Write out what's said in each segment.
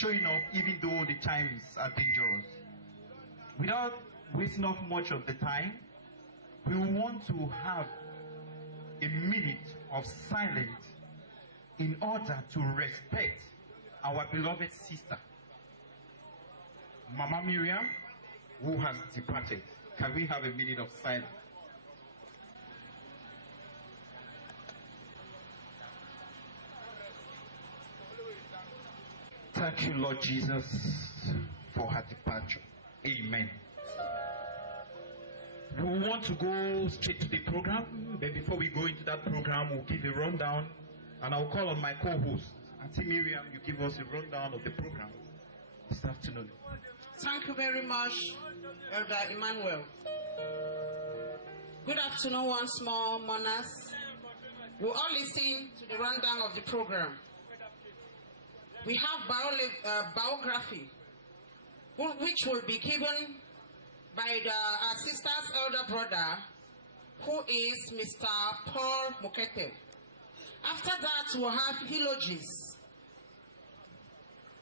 showing up even though the times are dangerous. Without wasting up much of the time, we want to have a minute of silence in order to respect our beloved sister, Mama Miriam, who has departed. Can we have a minute of silence? Thank you, Lord Jesus, for her departure. Amen. We want to go straight to the program, but before we go into that program, we'll give a rundown, and I'll call on my co-host, Auntie Miriam. You give us a rundown of the program this afternoon. Thank you very much, Elder Emmanuel. Good afternoon once more, mourners. We'll all listen to the rundown of the program. We have biography, which will be given by our sister's elder brother, who is Mr. Paul Mukete. After that, we'll have eulogies.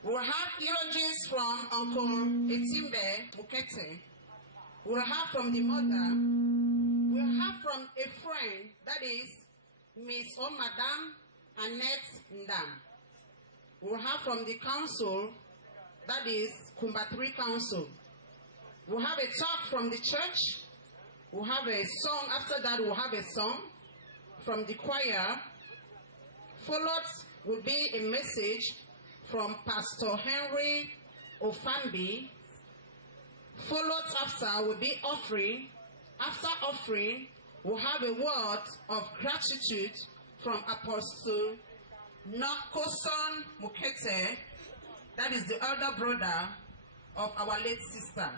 We'll have eulogies from Uncle Etimbe Mukete. We'll have from the mother. We'll have from a friend, that is Miss or Madame Annette Ndam. We'll have from the council, that is Kumbatri Council. We'll have a talk from the church. We'll have a song. After that, we'll have a song from the choir. Followed will be a message from Pastor Henry Ofambi. Followed after will be offering. After offering, we'll have a word of gratitude from Apostle Nokoson Mukete, that is the elder brother of our late sister.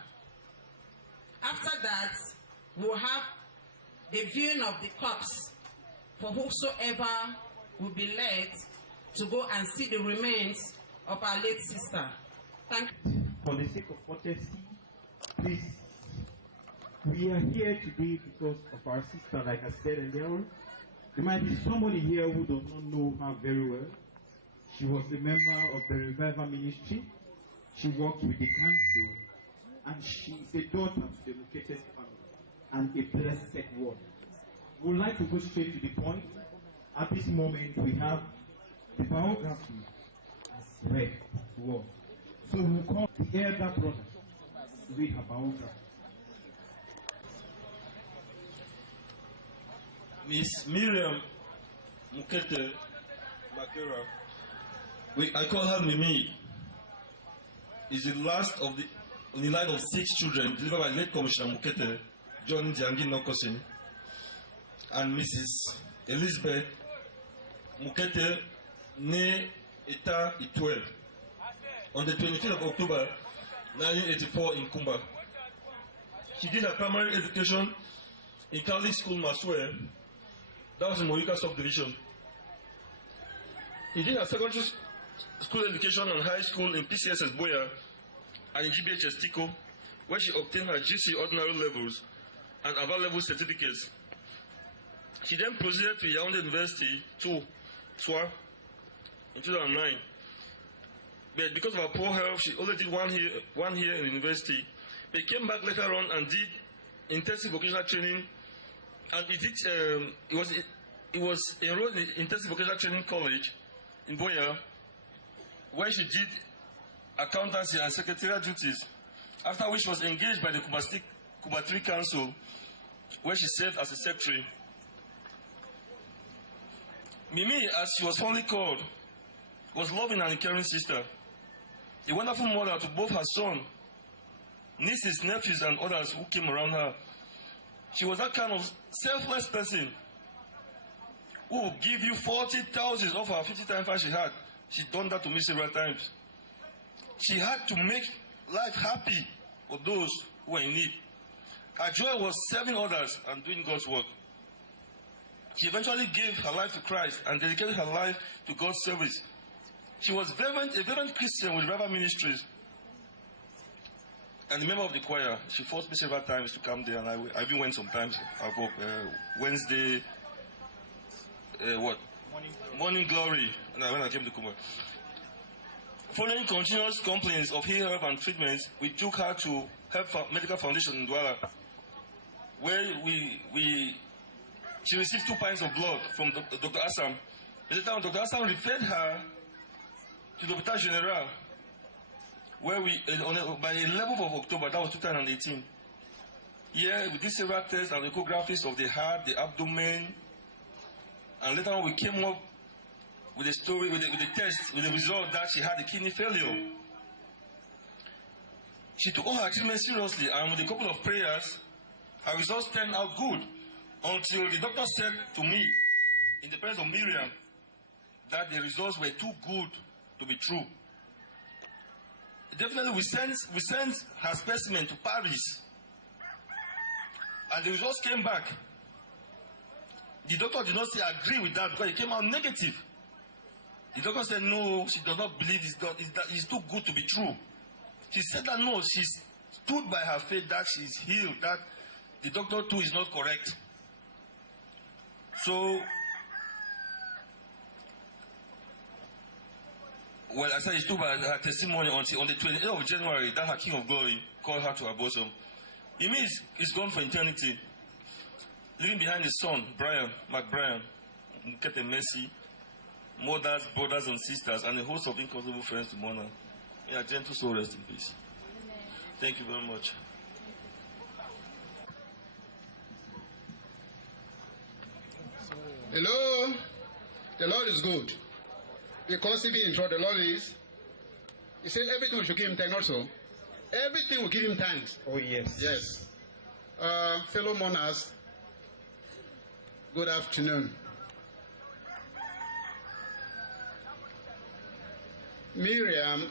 After that, we'll have the viewing of the corpse for whosoever will be led to go and see the remains of our late sister. Thank you. For the sake of courtesy, please, we are here today because of our sister, like I said earlier. There might be somebody here who does not know her very well. She was a member of the Revival Ministry. She worked with the council, and she is a daughter to the Mukete family and a blessed one. We would like to go straight to the point. At this moment, we have the biography read to us. So we'll call the elder brother to read her biography. Miss Miriam Mukete Makera, I call her Mimi, is the last of in the line of 6 children delivered by late Commissioner Mukete, John Diangi Nokosin, and Mrs. Elizabeth Mukete, née Eta Itwel, on the 25th of October 1984 in Kumba. She did her primary education in Catholic School Maswe, that was in Moyuka subdivision. He did her secondary school education and high school in PCSS Boya and in GBHS Tiko, where she obtained her GC ordinary levels and AVA level certificates. She then proceeded to Yaoundé University, SWA, in 2009. But because of her poor health, she only did one year in the university. But came back later on and did intensive vocational training, and it was enrolled in the Intensive Vocational Training College in Boya, where she did accountancy and secretarial duties, after which she was engaged by the Kumbatri Council, where she served as a secretary. Mimi, as she was fondly called, was loving and caring sister, a wonderful mother to both her son, nieces, nephews, and others who came around her. She was that kind of selfless person who would give you 40,000 of her 50 times 5 she had. She done that to me several times. She had to make life happy for those who were in need. Her joy was serving others and doing God's work. She eventually gave her life to Christ and dedicated her life to God's service. She was a fervent Christian with Revival Ministries and a member of the choir. She forced me several times to come there, and I even went sometimes. Wednesday, Morning Glory, when I came to Kumba. Following continuous complaints of ill health and treatments, we took her to Help Medical Foundation in Douala, where she received 2 pints of blood from Dr. Assam. At the time, Dr. Assam referred her to the Hôpital General, where by the 11th of October, that was 2018, here we did several tests and echographies of the heart, the abdomen, and later on we came up with the story, with the test, with the result that she had a kidney failure. She took all her treatment seriously, and with a couple of prayers, her results turned out good, until the doctor said to me, in the presence of Miriam, that the results were too good to be true. Definitely, we sent her specimen to Paris, and the results came back. The doctor did not say agree with that because it came out negative. The doctor said no, she does not believe it's too good to be true. She said that no, she stood by her faith that she is healed, that the doctor too is not correct. So, well, I said she stood by her testimony until on the 28th of January, that her King of Glory called her to her bosom. It means it's gone for eternity. Leaving behind the son, Mark Brian, Mukete Mercy, mothers, brothers, and sisters, and a host of inconsolable friends to mourn her. May her gentle soul rest in peace. Thank you very much. Hello? The Lord is good. Because even in trouble, the Lord is. He said everything we should give him thanks also. Everything we give him thanks. Oh, yes. Yes. Fellow mourners, good afternoon. Miriam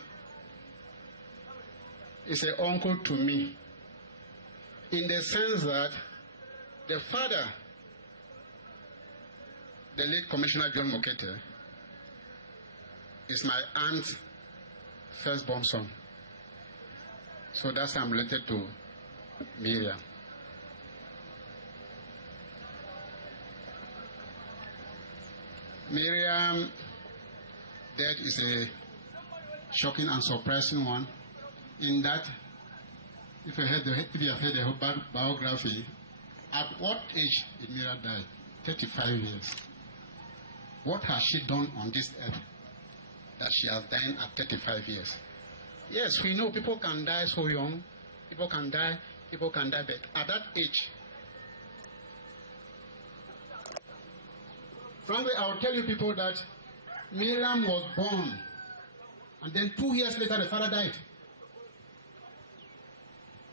is an uncle to me, in the sense that the father, the late Commissioner John Mokete, is my aunt's firstborn son. So that's how I'm related to Miriam. Miriam's death is a shocking and surprising one, in that if you have heard the biography, at what age did Miriam die? 35 years. What has she done on this earth that she has died at 35 years? Yes, we know people can die so young, people can die, but at that age, frankly, I will tell you people that Miriam was born, and then 2 years later the father died.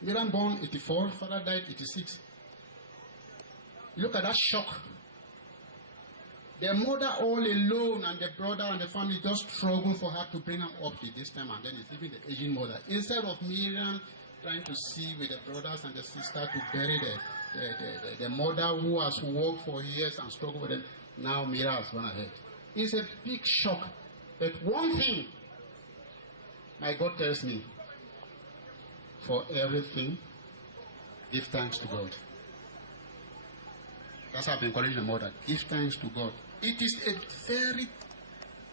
Miriam born 84, father died 86. Look at that shock. The mother all alone, and the brother and the family just struggle for her to bring her up to this time, and then it's even the aging mother. Instead of Miriam trying to see with the brothers and the sister to bury the mother who has worked for years and struggled with them, now Miriam has gone ahead. It's a big shock. But one thing my God tells me, for everything, give thanks to God. That's how I've encouraged the mother. Give thanks to God. It is a very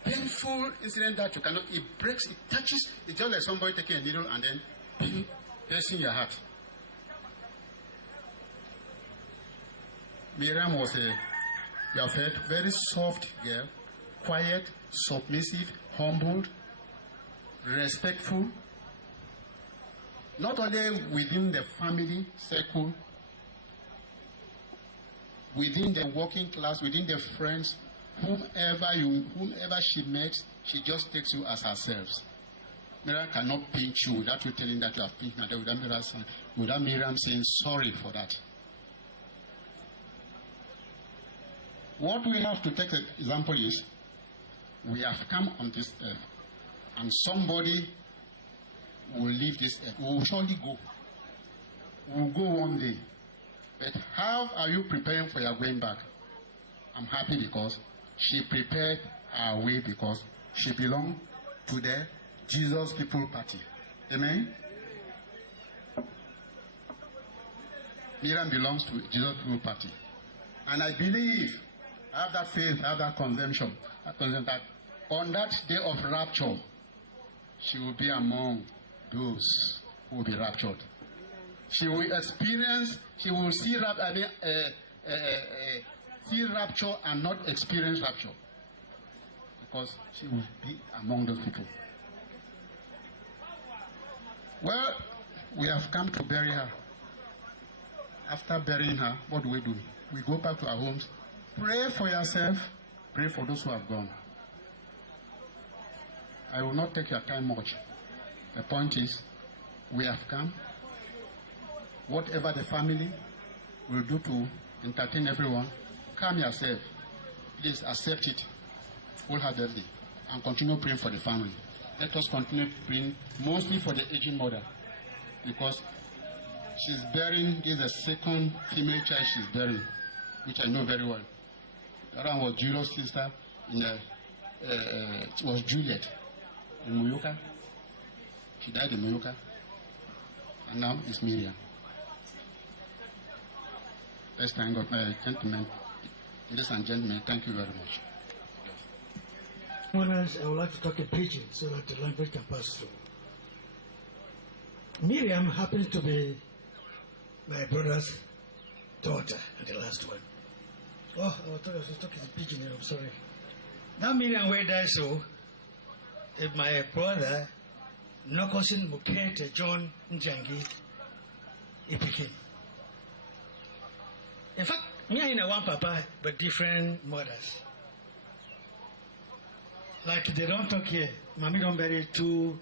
painful incident that you cannot, it breaks, it touches, it's just like somebody taking a needle and then piercing your heart. Miriam was you have heard, very soft girl, quiet, submissive, humbled, respectful, not only within the family circle, within the working class, within the friends, whomever she meets, she just takes you as herself. Miriam cannot pinch you without you telling that you have pinched her, without Miriam saying sorry for that. What we have to take an example is, we have come on this earth, and somebody will leave this earth. We will surely go. We will go one day. But how are you preparing for your going back? I'm happy because she prepared her way, because she belonged to the Jesus People Party. Amen? Miriam belongs to Jesus People Party. And I believe, I have that faith, I have that conviction that on that day of rapture, she will be among those who will be raptured. She will experience, she will see, see rapture and not experience rapture. Because she will be among those people. Well, we have come to bury her. After burying her, what do? We go back to our homes. Pray for yourself. Pray for those who have gone. I will not take your time much. The point is, we have come. Whatever the family will do to entertain everyone, calm yourself. Please accept it wholeheartedly and continue praying for the family. Let us continue praying mostly for the aging mother, because she's bearing, this is the second female child she's bearing, which I know very well. The other one was Julio's sister, it was Juliet in Muyuka. She died in Muyuka. And now it's Miriam. Let's thank God. Gentlemen, ladies and gentlemen, thank you very much. I would like to talk in pidgin so that the language can pass through. Miriam happens to be my brother's daughter, and the last one. Oh, I was talking in pidgin, I'm sorry. Now Miriam where die so, if my brother, Nokosin Mukete John Njangi, he became. In fact, me and one papa, but different mothers. Like they don't talk here. Mommy don't bury two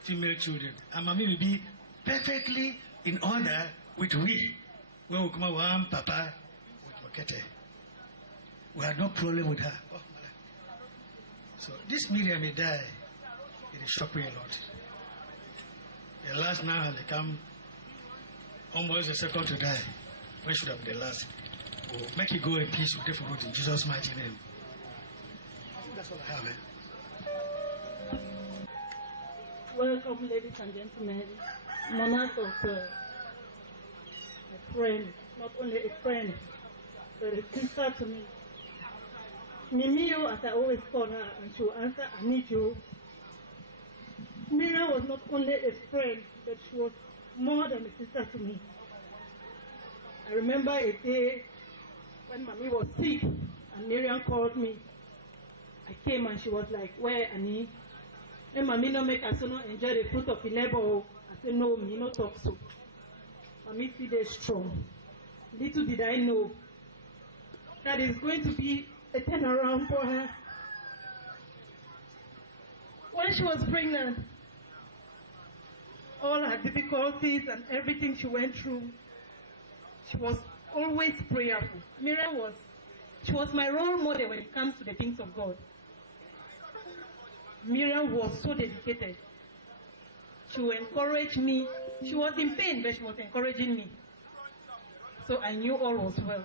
female children. And mommy will be perfectly in order with we. We will come one papa with Mokete. We had no problem with her. Oh, so this Miriam may die. It is shocking a lot. The last now they come almost the second to die. When should have been the last? We'll make it go in peace with different in Jesus' mighty name. That's all I have. Welcome, ladies and gentlemen. Monarch of a friend, not only a friend, but a sister to me. Mimio, as I always call her, and she will answer, I need you. Miriam was not only a friend, but she was more than a sister to me. I remember a day when Mommy was sick, and Miriam called me. I came and she was like, where, Annie? And Mommy no make us not enjoy the fruit of the labor. I said, no, me no talk so. Mommy feel they strong. Little did I know that it's going to be a turnaround for her. When she was pregnant, all her difficulties and everything she went through, she was always prayerful. Miriam she was my role model when it comes to the things of God. Miriam was so dedicated. She would encourage me. She was in pain, but she was encouraging me. So I knew all was well.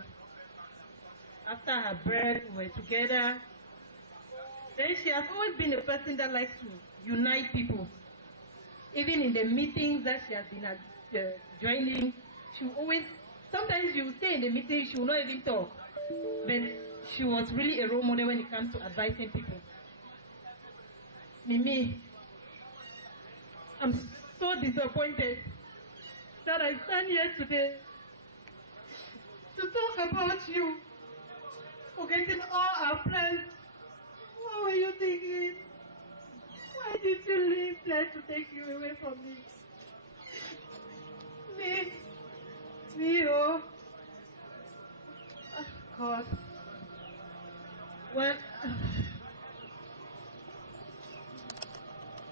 After her birth, we were together. Then she has always been a person that likes to unite people. Even in the meetings that she has been joining, she always, sometimes she will stay in the meeting, she will not even talk. But she was really a role model when it comes to advising people. Mimi, I'm so disappointed that I stand here today to talk about you, forgetting all our plans. What were you thinking? Why did you leave there to take you away from me? Me, oh. God. Well,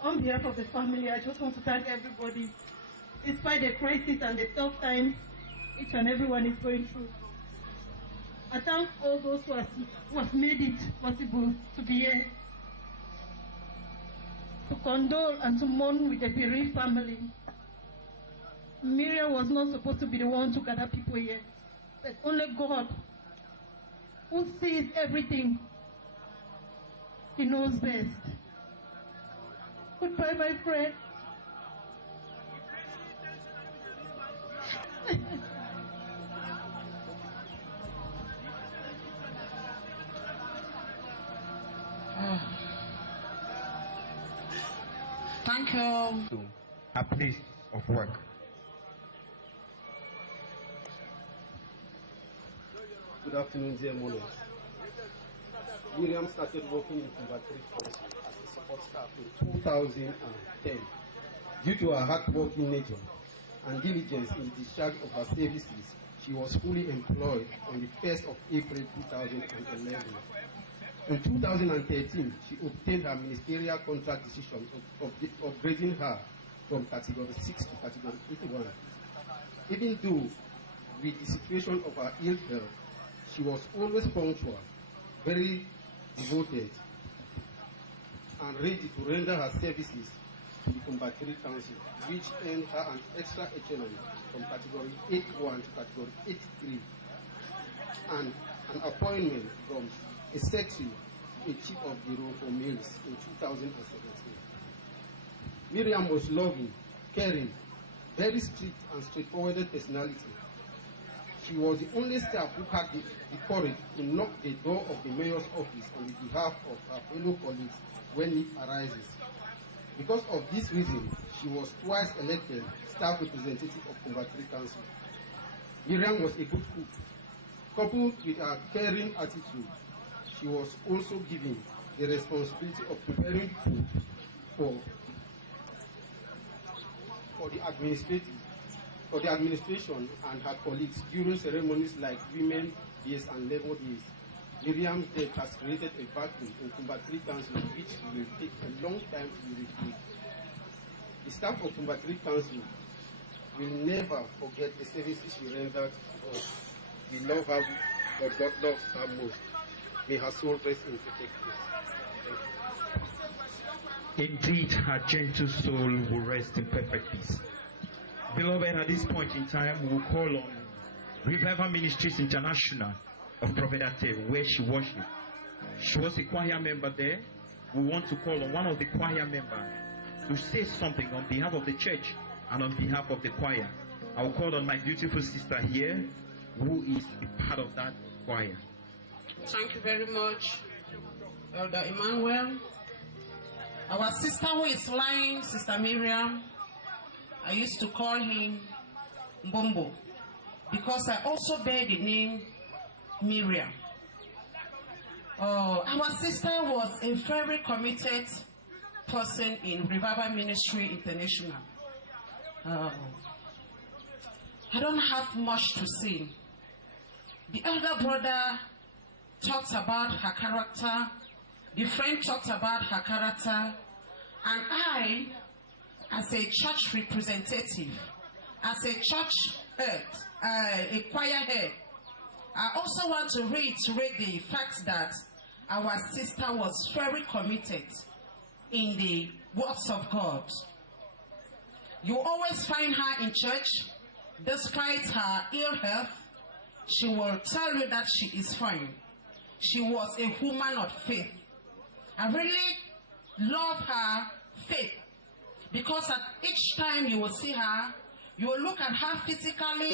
on behalf of the family, I just want to thank everybody. Despite the crisis and the tough times each and everyone is going through, I thank all those who have made it possible to be here, to condole and to mourn with the bereaved family. Miriam was not supposed to be the one to gather people here, but only God, who sees everything. He knows best. Goodbye, my friend. Thank Thank you. To a place of work. Good afternoon, dear monarchs. Miriam started working in Converted Council as a support staff in 2010. Due to her hard-working nature and diligence in the discharge of her services, she was fully employed on the 1st of April 2011. In 2013, she obtained her ministerial contract decision of upgrading her from Category 6 to Category 81. Even though, with the situation of her ill health, she was always punctual, very devoted, and ready to render her services to the Combattery Council, which earned her an extra echelon from Category 81 to Category 83, and an appointment from a secretary to a chief of bureau for males in 2017. Miriam was loving, caring, very strict and straightforward personality. She was the only staff who had the courage to knock the door of the mayor's office on behalf of her fellow colleagues when need arises. Because of this reason, she was twice elected staff representative of Converted Council. Miriam was a good cook. Coupled with her caring attitude, she was also given the responsibility of preparing food for the administration and her colleagues during ceremonies like Women's Days and Labor Days. Miriam's death has created a vacuum in Converted Council which will take a long time to be refilled. The staff of Converted Council will never forget the services she rendered to us. We love her, but God loves her most. May her soul rest in perfect peace. Indeed, her gentle soul will rest in perfect peace. Beloved, at this point in time, we will call on Revival Ministries International of Prophet Atev, where she worshiped. She was a choir member there. We want to call on one of the choir members to say something on behalf of the church and on behalf of the choir. I will call on my beautiful sister here, who is a part of that choir. Thank you very much, Elder Emmanuel. Our sister who is lying, Sister Miriam, I used to call him Mbombo because I also bear the name Miriam. Our sister was a very committed person in Revival Ministry International. I don't have much to say. The elder brother talked about her character, the friend talked about her character, and I, as a church representative, as a church head, a choir head, I also want to reiterate the fact that our sister was very committed in the words of God. You always find her in church, despite her ill health. She will tell you that she is fine. She was a woman of faith. I really love her faith because at each time you will see her, you will look at her physically.